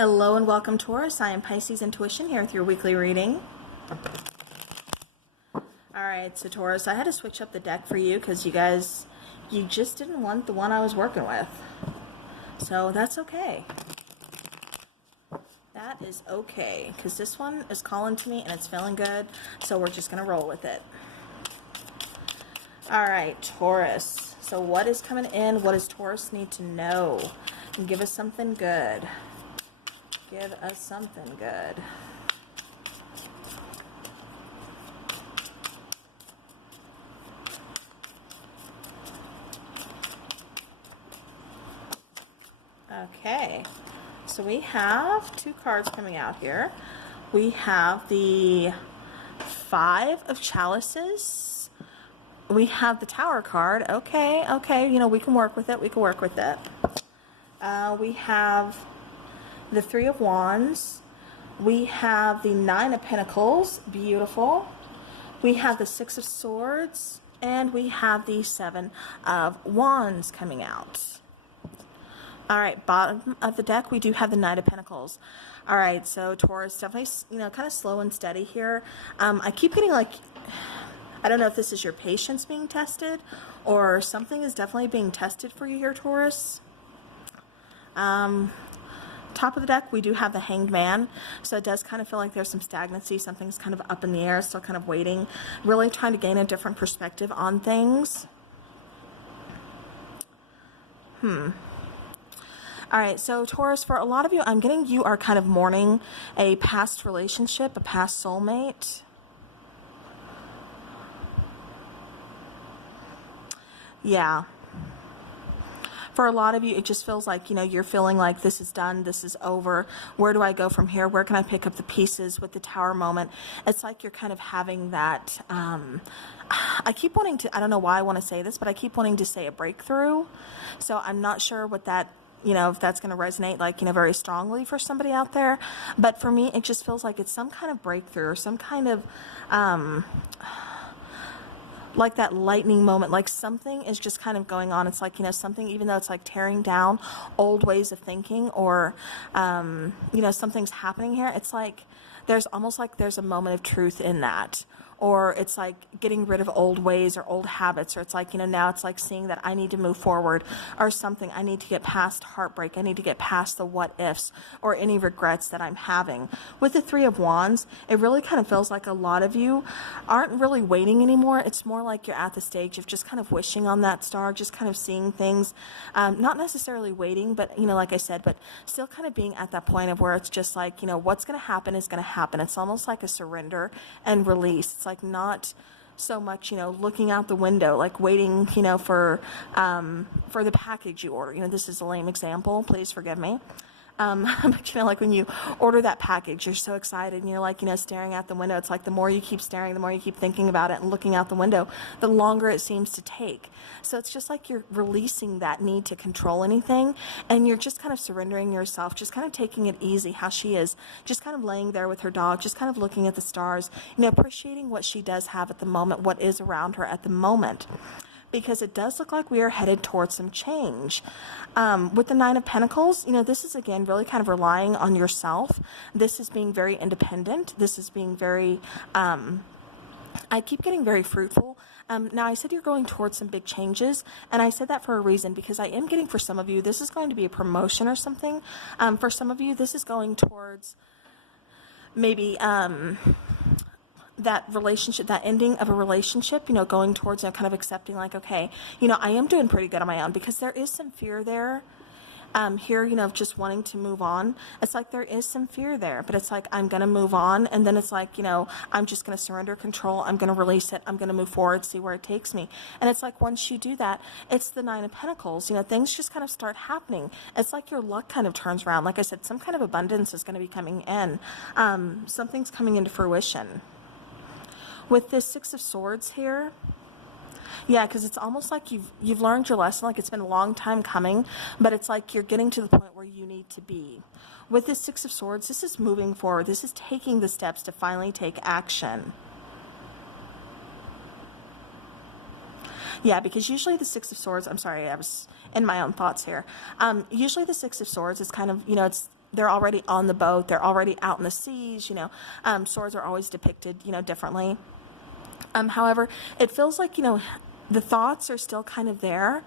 Hello and welcome, Taurus. I am Pisces Intuition here with your weekly reading. Alright, so Taurus, I had to switch up the deck for you because you just didn't want the one I was working with. So that's okay. That is okay because this one is calling to me and it's feeling good, so we're just going to roll with it. Alright, Taurus. So what is coming in? What does Taurus need to know? And give us something good. Give us something good. Okay, so we have two cards coming out here. We have the Five of Chalices. We have the Tower card. Okay, we can work with it. We can work with it. We have the Three of Wands. We have the Nine of Pentacles. Beautiful. We have the Six of Swords. And we have the Seven of Wands coming out. Alright, bottom of the deck, we do have the Knight of Pentacles. Alright, so Taurus, definitely, kind of slow and steady here. I keep getting I don't know if this is your patience being tested or something is definitely being tested for you here, Taurus. Top of the deck, we do have the Hanged Man, so it does kind of feel like there's some stagnancy. Something's kind of up in the air, still kind of waiting, really trying to gain a different perspective on things. Alright, so Taurus, for a lot of you, I'm getting you are kind of mourning a past relationship, a past soulmate. Yeah. For a lot of you, it just feels like, you're feeling like this is done, this is over. Where do I go from here? Where can I pick up the pieces with the Tower moment? It's like you're kind of having that, I keep wanting to, I don't know why I want to say this, but I keep wanting to say a breakthrough. So I'm not sure what that, if that's going to resonate very strongly for somebody out there. But for me, it just feels like it's some kind of breakthrough or some kind of, like that lightning moment, like something is just kind of going on. It's like, something, even though it's like tearing down old ways of thinking or, something's happening here. It's like, there's almost like there's a moment of truth in that. Or it's like getting rid of old ways or old habits, or it's like, now it's like seeing that I need to move forward or something. I need to get past heartbreak. I need to get past the what ifs or any regrets that I'm having. With the Three of Wands, it really kind of feels like a lot of you aren't really waiting anymore. It's more like you're at the stage of just kind of wishing on that star, just kind of seeing things, not necessarily waiting, but, like I said, but still kind of being at that point of where it's just like, what's going to happen is going to happen. It's almost like a surrender and release. It's like not so much, looking out the window, like waiting, for the package you order. This is a lame example. Please forgive me. But like when you order that package, you're so excited and you're like, staring out the window. It's like the more you keep staring, the more you keep thinking about it and looking out the window, the longer it seems to take. So it's just like you're releasing that need to control anything and you're just kind of surrendering yourself, just kind of taking it easy, how she is, just kind of laying there with her dog, just kind of looking at the stars, appreciating what she does have at the moment, what is around her at the moment. Because it does look like we are headed towards some change. With the Nine of Pentacles, this is, again, really kind of relying on yourself. This is being very independent. This is being very, I keep getting very fruitful. Now, I said you're going towards some big changes, and I said that for a reason, because I am getting, for some of you, this is going to be a promotion or something. For some of you, this is going towards maybe, that relationship, that ending of a relationship, going towards, kind of accepting like, okay, I am doing pretty good on my own, because there is some fear there, here, of just wanting to move on. It's like there is some fear there, but it's like, I'm going to move on. And then it's like, I'm just going to surrender control. I'm going to release it. I'm going to move forward, see where it takes me. And it's like, once you do that, it's the Nine of Pentacles, things just kind of start happening. It's like your luck kind of turns around. Like I said, some kind of abundance is going to be coming in. Something's coming into fruition. With this Six of Swords here, yeah, because it's almost like you've learned your lesson, like it's been a long time coming, but it's like you're getting to the point where you need to be. With this Six of Swords, this is moving forward. This is taking the steps to finally take action. Yeah, because usually the Six of Swords, I'm sorry, I was in my own thoughts here. Usually the Six of Swords is kind of, they're already on the boat, they're already out in the seas, you know. Swords are always depicted, you know, differently. However, it feels like, you know, the thoughts are still kind of there,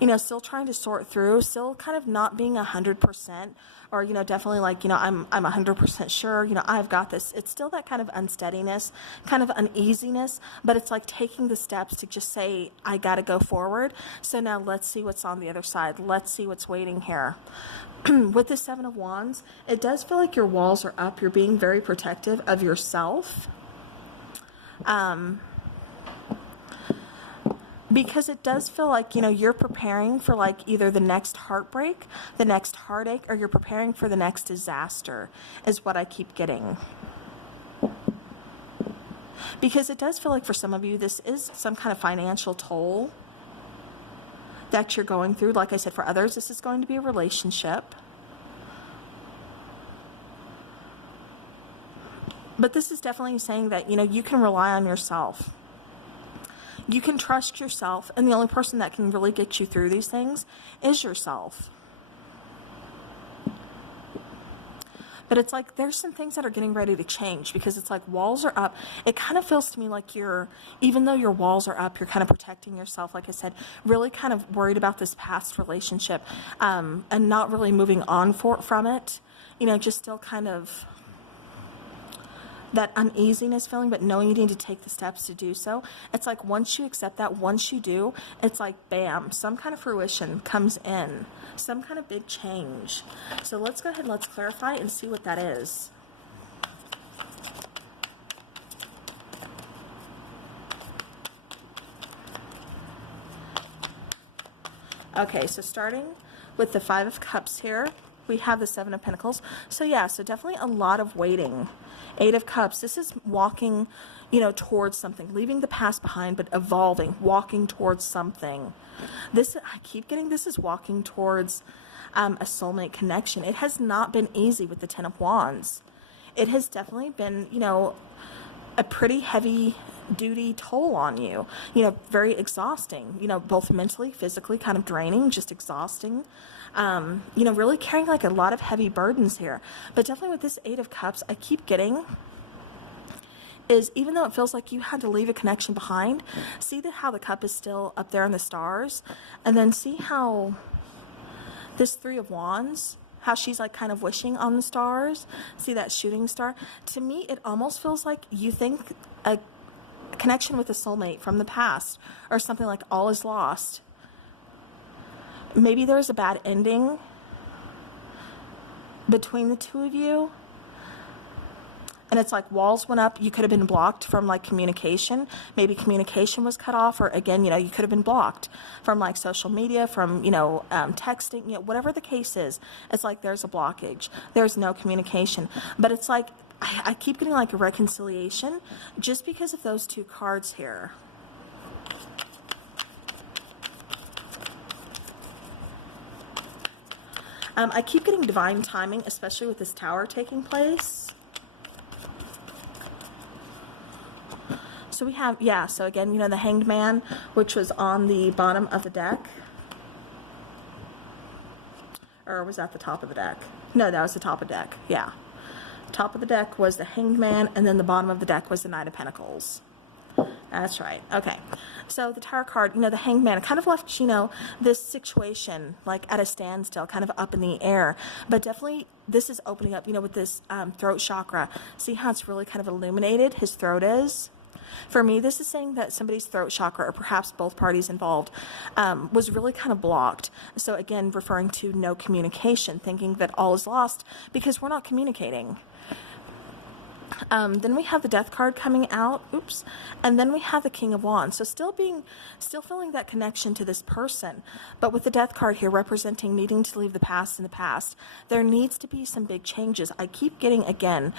you know, still trying to sort through, still kind of not being 100%, or, you know, definitely like, you know, I'm 100% sure, you know, I've got this. It's still that kind of unsteadiness, kind of uneasiness, but it's like taking the steps to just say, I got to go forward. So now let's see what's on the other side. Let's see what's waiting here. With the Seven of Wands, it does feel like your walls are up. You're being very protective of yourself. Because it does feel like, you know, you're preparing for like either the next heartbreak, the next heartache, or you're preparing for the next disaster is what I keep getting. Because it does feel like for some of you, this is some kind of financial toll that you're going through. Like I said, for others, this is going to be a relationship. But this is definitely saying that, you know, you can rely on yourself. You can trust yourself, and the only person that can really get you through these things is yourself. But it's like there's some things that are getting ready to change, because it's like walls are up. It kind of feels to me like you're, even though your walls are up, you're kind of protecting yourself, like I said, really kind of worried about this past relationship, and not really moving on from it. You know, just still kind of that uneasiness feeling, but knowing you need to take the steps to do so. It's like once you accept that, once you do, it's like bam, some kind of fruition comes in, some kind of big change. So let's go ahead and let's clarify and see what that is. Okay, so starting with the Five of Cups here, we have the Seven of Pentacles. So yeah, so definitely a lot of waiting. Eight of Cups, this is walking, you know, towards something, leaving the past behind, but evolving, walking towards something. This, I keep getting, this is walking towards a soulmate connection. It has not been easy with the Ten of Wands. It has definitely been, you know, a pretty heavy duty toll on you, you know, very exhausting, you know, both mentally, physically, kind of draining, just exhausting. You know, really carrying like a lot of heavy burdens here. But definitely with this Eight of Cups, I keep getting is, even though it feels like you had to leave a connection behind, see that how the cup is still up there in the stars, and then see how this Three of Wands, how she's like kind of wishing on the stars. See that shooting star? To me, it almost feels like you think a connection with a soulmate from the past, or something like all is lost. Maybe there's a bad ending between the two of you, and it's like walls went up. You could have been blocked from like communication. Maybe communication was cut off, or again, you know, you could have been blocked from like social media, from, you know, texting, you know, whatever the case is. It's like there's a blockage. There's no communication. But it's like I keep getting like a reconciliation just because of those two cards here. I keep getting divine timing, especially with this Tower taking place. So we have, yeah, so again, you know, the Hanged Man, which was on the bottom of the deck. Or was that the top of the deck? No, that was the top of the deck, yeah. Top of the deck was the Hanged Man, and then the bottom of the deck was the Knight of Pentacles. That's right. Okay. So the Tower card, you know, the Hanged Man, kind of left, you know, this situation like at a standstill, kind of up in the air. But definitely this is opening up, you know, with this throat chakra. See how it's really kind of illuminated, his throat is? For me, this is saying that somebody's throat chakra, or perhaps both parties involved, was really kind of blocked. So again, referring to no communication, thinking that all is lost because we're not communicating. Then we have the Death card coming out, oops, and then we have the King of Wands. So still feeling that connection to this person, but with the Death card here representing needing to leave the past in the past, there needs to be some big changes. I keep getting, again,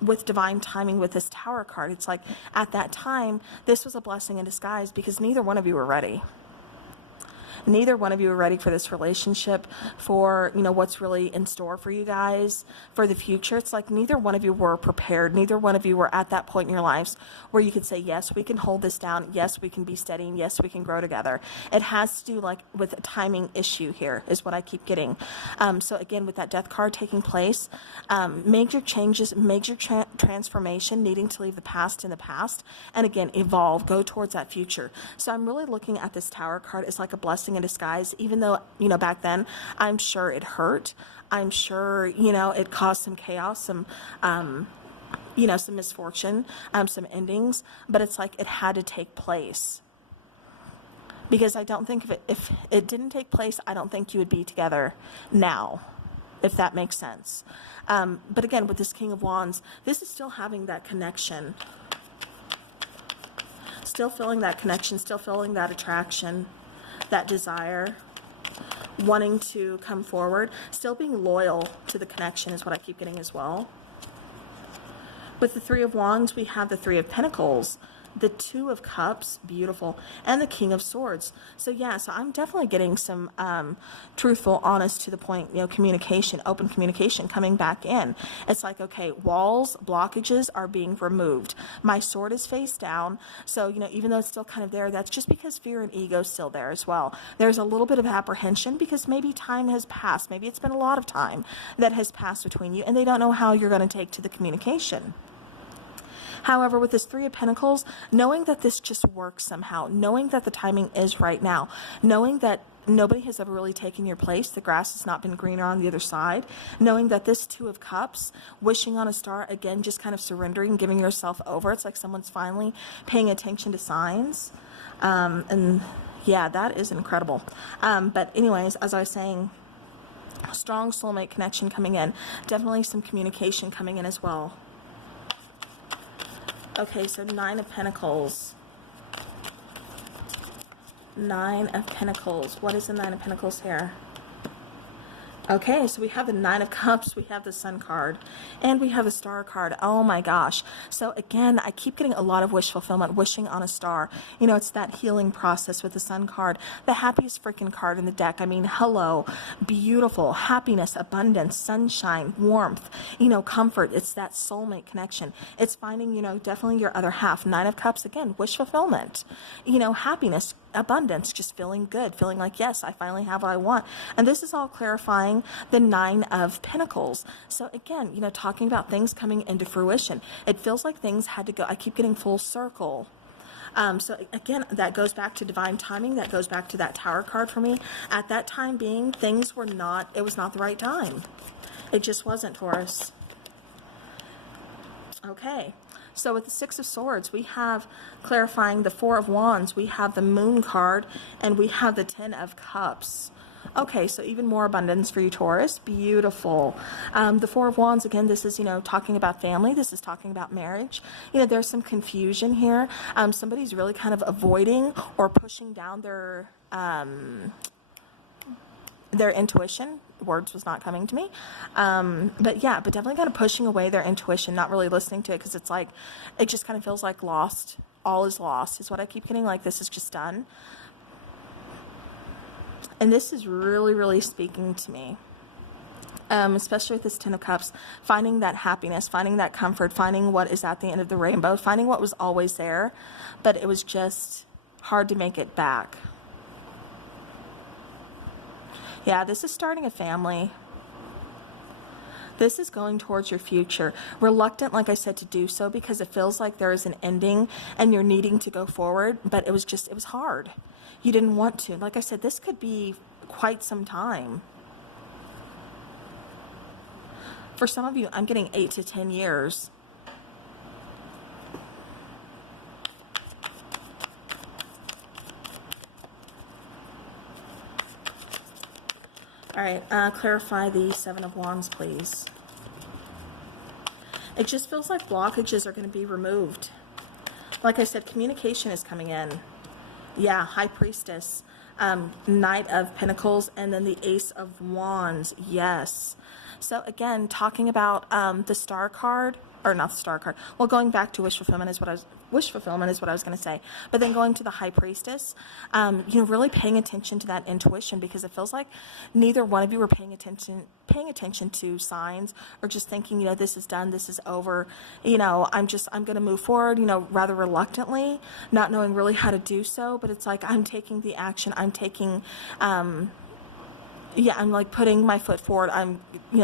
with divine timing with this Tower card, it's like at that time, this was a blessing in disguise because neither one of you were ready. Neither one of you are ready for this relationship, for, you know, what's really in store for you guys for the future. It's like neither one of you were prepared. Neither one of you were at that point in your lives where you could say, yes, we can hold this down. Yes, we can be steady. And yes, we can grow together. It has to do like with a timing issue here is what I keep getting. So again, with that death card taking place, major changes, major transformation, needing to leave the past in the past, and again, evolve, go towards that future. So I'm really looking at this Tower card as like a blessing in disguise, even though, you know, back then, I'm sure it hurt. I'm sure, you know, it caused some chaos, some, you know, some misfortune, some endings, but it's like it had to take place. Because I don't think if it didn't take place, I don't think you would be together now, if that makes sense. But again, with this King of Wands, this is still having that connection. Still feeling that connection, still feeling that attraction, that desire, wanting to come forward, still being loyal to the connection is what I keep getting as well. With the Three of Wands, we have the Three of Pentacles, the Two of Cups, beautiful, and the King of Swords. So yeah, so I'm definitely getting some truthful, honest, to the point, you know, communication, open communication coming back in. It's like, okay, walls, blockages are being removed. My sword is face down, so, you know, even though it's still kind of there, that's just because fear and ego is still there as well. There's a little bit of apprehension because maybe time has passed. Maybe it's been a lot of time that has passed between you, and they don't know how you're going to take to the communication. However, with this Three of Pentacles, knowing that this just works somehow, knowing that the timing is right now, knowing that nobody has ever really taken your place, the grass has not been greener on the other side, knowing that this Two of Cups, wishing on a star, again, just kind of surrendering, giving yourself over. It's like someone's finally paying attention to signs. And yeah, that is incredible. But anyways, as I was saying, strong soulmate connection coming in. Definitely some communication coming in as well. Okay, so Nine of Pentacles. Nine of Pentacles. What is the Nine of Pentacles here? Okay, so we have the Nine of Cups, we have the Sun card, and we have a Star card. Oh my gosh. So again, I keep getting a lot of wish fulfillment, wishing on a star. You know, it's that healing process with the Sun card, the happiest freaking card in the deck. I mean, hello, beautiful, happiness, abundance, sunshine, warmth, you know, comfort. It's that soulmate connection. It's finding, you know, definitely your other half. Nine of Cups, again, wish fulfillment, you know, happiness, abundance, just feeling good, feeling like, yes, I finally have what I want. And this is all clarifying the Nine of Pentacles. So again, you know, talking about things coming into fruition. It feels like things had to go, I keep getting full circle. So again, that goes back to divine timing. That goes back to that Tower card for me. At that time being, things were not, it was not the right time. It just wasn't, Taurus. Okay. So with the Six of Swords, we have clarifying the Four of Wands, we have the Moon card, and we have the Ten of Cups. Okay, so even more abundance for you, Taurus. Beautiful. The Four of Wands, again, this is, you know, talking about family. This is talking about marriage. You know, there's some confusion here. Somebody's really kind of avoiding or pushing down their intuition. Words was not coming to me. But yeah, but definitely kind of pushing away their intuition, not really listening to it, because it's like, it just kind of feels like lost. All is lost is what I keep getting, like this is just done. And this is really, really speaking to me. Especially with this Ten of Cups, finding that happiness, finding that comfort, finding what is at the end of the rainbow, finding what was always there, but it was just hard to make it back. Yeah, this is starting a family. This is going towards your future. Reluctant, like I said, to do so because it feels like there is an ending and you're needing to go forward, but it was hard. You didn't want to. Like I said, this could be quite some time. For some of you, I'm getting 8 to 10 years. All right, clarify the Seven of Wands, please. It just feels like blockages are going to be removed. Like I said, communication is coming in. Yeah, High Priestess, Knight of Pentacles, and then the Ace of Wands. Yes. So again, talking about the star card, or not the star card. Well, going back to wish fulfillment is what I was going to say. But then going to the high priestess, really paying attention to that intuition, because it feels like neither one of you were paying attention to signs, or just thinking, this is done, this is over. I'm going to move forward, rather reluctantly, not knowing really how to do so. But it's like, I'm taking the action. I'm taking, I'm like putting my foot forward. I'm,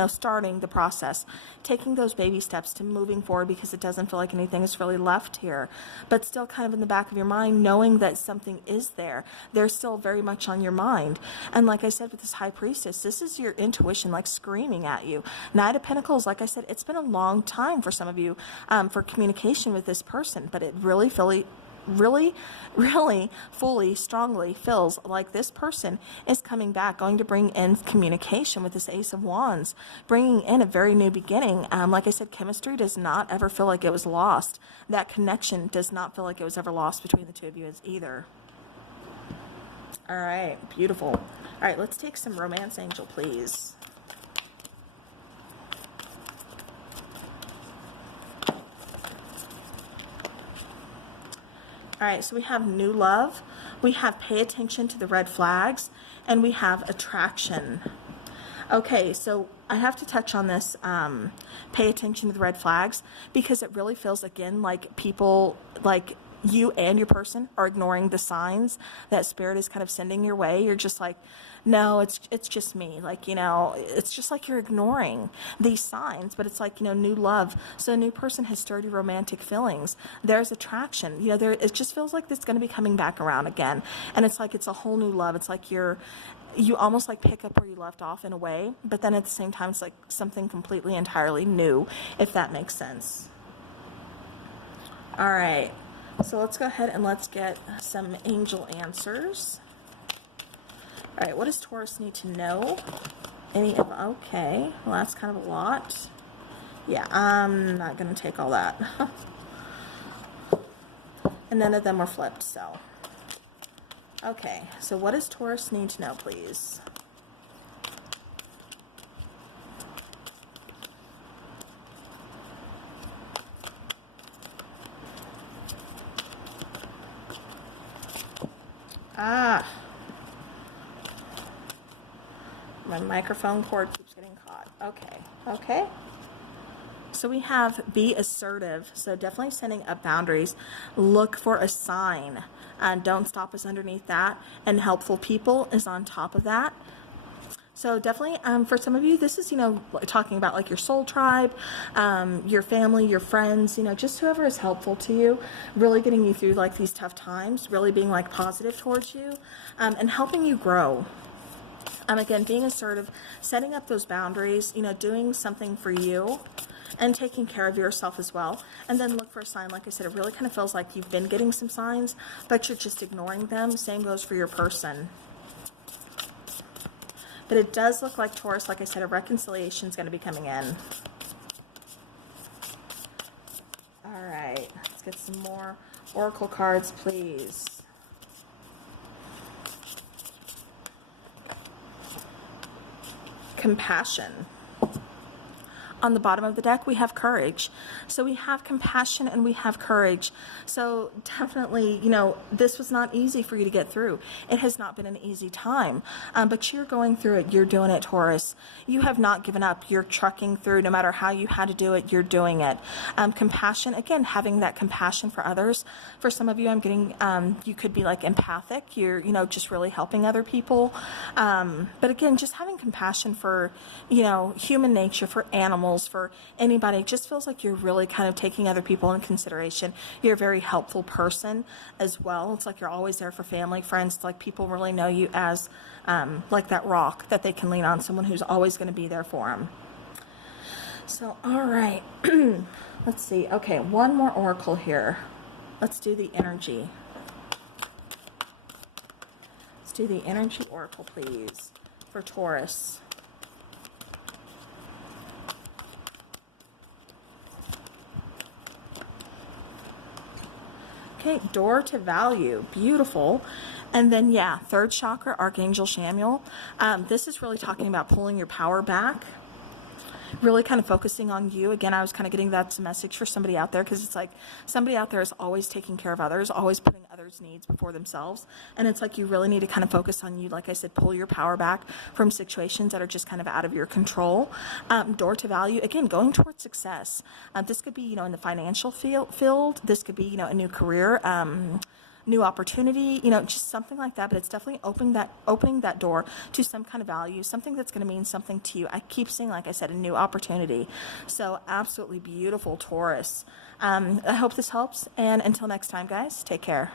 starting the process, taking those baby steps to moving forward, because it doesn't feel like anything is really left here. But still kind of in the back of your mind, knowing that something is there. They're still very much on your mind. And like I said, with this high priestess, this is your intuition like screaming at you. Knight of Pentacles, like I said, it's been a long time for some of you for communication with this person, but it really fully, strongly feels like this person is coming back, going to bring in communication with this Ace of Wands, bringing in a very new beginning. Like I said, chemistry does not ever feel like it was lost. That connection does not feel like it was ever lost between the two of you either. All right, beautiful. All right, let's take some romance angel, please. All right, so we have new love, we have pay attention to the red flags, and we have attraction. Okay, so I have to touch on this, pay attention to the red flags, because it really feels, again, like people, like you and your person are ignoring the signs that spirit is kind of sending your way. You're just like, no, it's just me. Like, it's just like you're ignoring these signs, but it's like, new love. So a new person has sturdy romantic feelings. There's attraction, it just feels like it's going to be coming back around again. And it's like, it's a whole new love. It's like you almost like pick up where you left off in a way, but then at the same time, it's like something completely entirely new, if that makes sense. All right. So let's go ahead and let's get some angel answers. All right, what does Taurus need to know? Okay, well, that's kind of a lot. Yeah, I'm not going to take all that. And none of them were flipped, so. Okay, so what does Taurus need to know, please? My microphone cord keeps getting caught. Okay. So we have be assertive. So definitely setting up boundaries. Look for a sign. Don't stop us underneath that. And helpful people is on top of that. So definitely, for some of you, this is, talking about like your soul tribe, your family, your friends, just whoever is helpful to you, really getting you through like these tough times, really being like positive towards you, and helping you grow. Again, being assertive, setting up those boundaries, doing something for you and taking care of yourself as well. And then look for a sign. Like I said, it really kind of feels like you've been getting some signs, but you're just ignoring them. Same goes for your person. But it does look like, Taurus, like I said, a reconciliation is going to be coming in. All right, let's get some more oracle cards, please. Compassion. On the bottom of the deck, we have courage. So we have compassion and we have courage. So definitely, this was not easy for you to get through. It has not been an easy time, but you're going through it. You're doing it, Taurus. You have not given up. You're trucking through. No matter how you had to do it, you're doing it. Compassion, again, having that compassion for others. For some of you, I'm getting, you could be like empathic. You're, just really helping other people. But again, just having compassion for, human nature, for animals, for anybody. It just feels like you're really kind of taking other people in consideration. You're a very helpful person as well. It's like you're always there for family, friends. It's like people really know you as like that rock that they can lean on, someone who's always going to be there for them. So, all right. Let's see. Okay, one more oracle here. Let's do the energy. Let's do the energy oracle, please, for Taurus. Okay, door to value, beautiful. And then, yeah, third chakra, Archangel Samuel. This is really talking about pulling your power back. really kind of focusing on you. Again, I was kind of getting that's a message for somebody out there, because it's like somebody out there is always taking care of others, always putting others' needs before themselves. And it's like you really need to kind of focus on you. Like I said, pull your power back from situations that are just kind of out of your control. Door to value, again, going towards success. This could be, you know, in the financial field. This could be, you know, a new career, new opportunity, you know, just something like that. But it's definitely opening that door to some kind of value, something that's going to mean something to you. I keep seeing, like I said, a new opportunity. So absolutely beautiful, Taurus. I hope this helps. And until next time, guys, take care.